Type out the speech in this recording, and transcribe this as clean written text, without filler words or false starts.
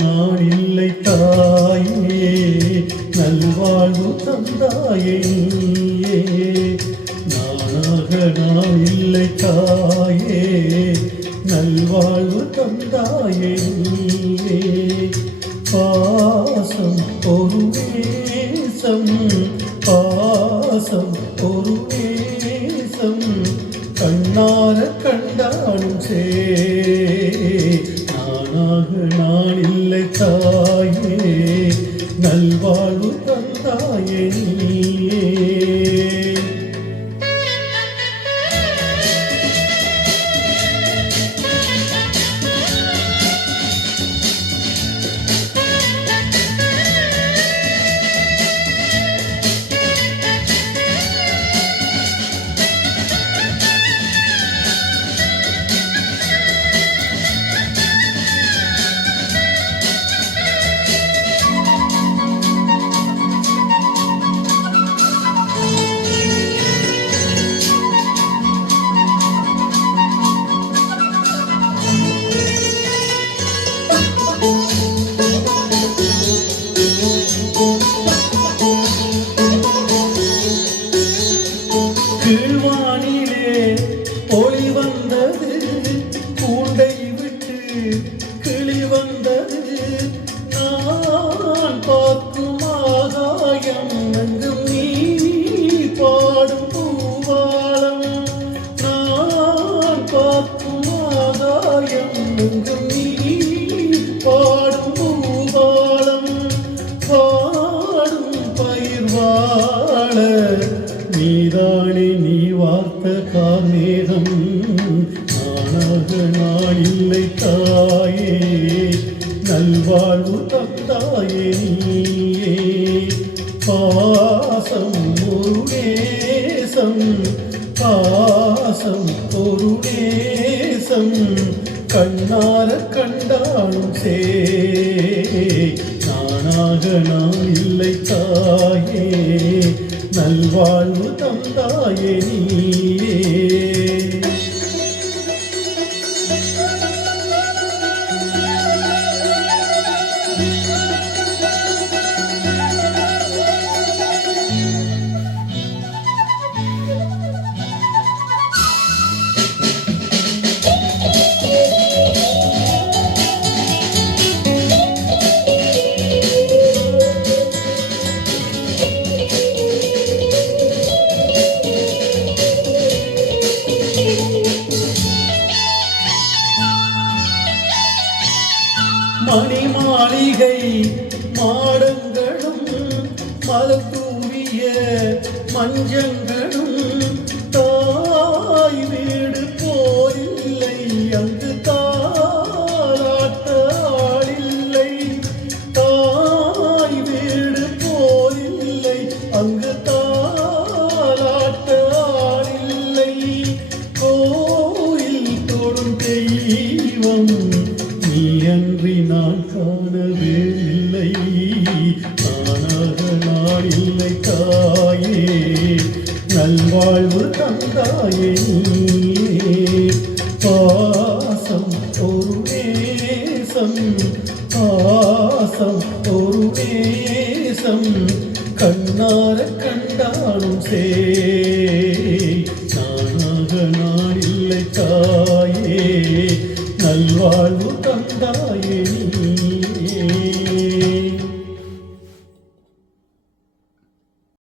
நான் இல்லை தாயே, நல்வாழ்வு தந்தாயே நீயே. நானாக நான் இல்லை தாயே, நல்வாழ்வு தந்தாயே நீயே. பாசம் ஒரு நேசம், பாசம் ஒரு நேசம், கண்ணார கண்டாலும் சே. நானாக நான் இல்லை தாயே, நல்வாழ்வு தந்தாயே நீயே. கீழ்வானிலே ஒளி வந்தது, கூண்டை விட்டு கிளி வந்தது. நான் பார்க்கும் ஆகாயம் எங்கும் நீ பாடும் பூவாளம். நான் பார்க்கும் ஆகாயம் எங்கும் நீ பாடும் பூவாளம். பாடும் பயிர் வாழ நீதானே நீ வார்த்த கார்மேகம். நானாக நான் இல்லை தாயே, நல்வாழ்வு தந்தாயே நீயே. பாசம் ஒரு நேசம், பாசம் ஒரு நேசம், கண்ணார கண்டாலும் சே. நானாக நான் இல்லை தாயே, நல்வாழ்வு தந்தாயே நீயே. மணி மாளிகை மாடங்களும் மலத்தூவிய மஞ்சங்களும், தாய் வீடு போரில்லை அங்கு தாலாட்ட ஆளில்லை. தாய் வீடு போரில்லை அங்கு தாலாட்ட ஆளில்லை. கோயில் தொடும் தெய்வம் நீயன்றி நான் காணவே இல்லை. நானாக நான் இல்லை தாயே, நல்வாழ்வு தந்தாயே நீயே. பாசம் ஒரு நேசம், பாசம் ஒரு நேசம், கண்ணார கண்டாலும் சே. நானாக நான் இல்லை தாயே, நல்வாழ்வு தந்தாயே நீ.